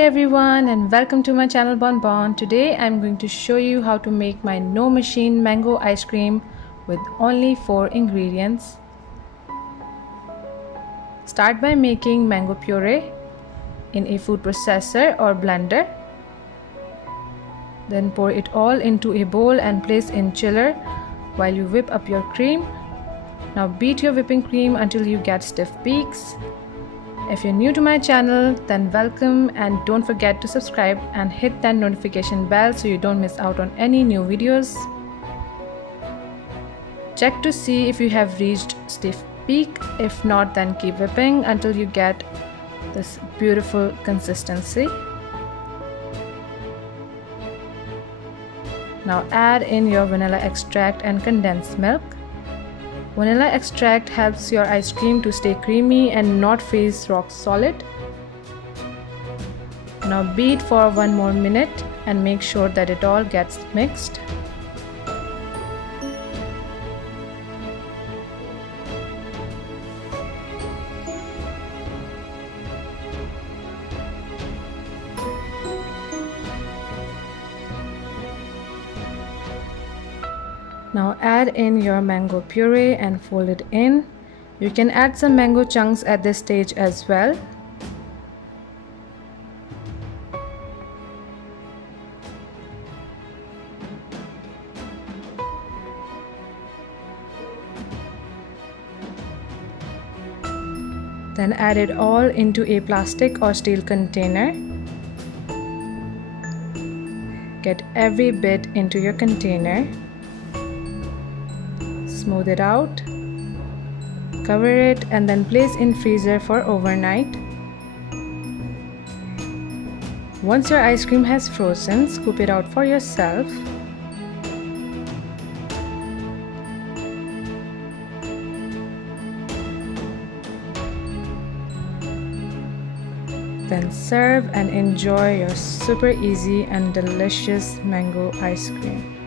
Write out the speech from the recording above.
Hi everyone and welcome to my channel Bonbon. Today I'm going to show you how to make my no machine mango ice cream with only 4 ingredients. Start by making mango puree in a food processor or blender. Then pour it all into a bowl and place in chiller while you whip up your cream. Now beat your whipping cream until you get stiff peaks. If you're new to my channel, then welcome and don't forget to subscribe and hit that notification bell so you don't miss out on any new videos. Check to see if you have reached stiff peak. If not, then keep whipping until you get this beautiful consistency. Now add in your vanilla extract and condensed milk. Vanilla extract helps your ice cream to stay creamy and not freeze rock solid. Now beat for 1 more minute and make sure that it all gets mixed. Now add in your mango puree and fold it in. You can add some mango chunks at this stage as well. Then add it all into a plastic or steel container. Get every bit into your container. Smooth it out, cover it and then place in freezer for overnight. Once your ice cream has frozen, scoop it out for yourself. Then serve and enjoy your super easy and delicious mango ice cream.